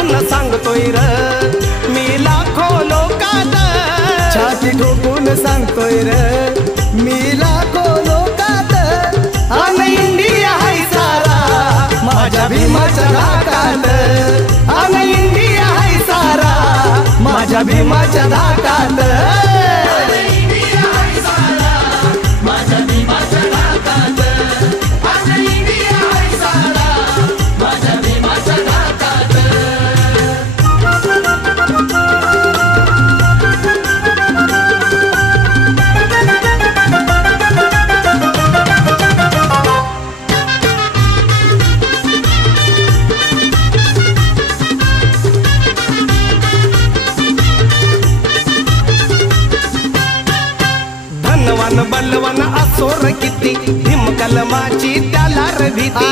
ठोकून सांगतोय र मी लाखो लोकात छाती ठोकून सांगतोय र मी लाखो लोकात अन इंडिया हाय सारा माझ्या भीमाच्या धाकात अन इंडिया हाय सारा माझ्या भीमाच्या धाकात बलवान असोर किती भीम कलमाची त्याला भीती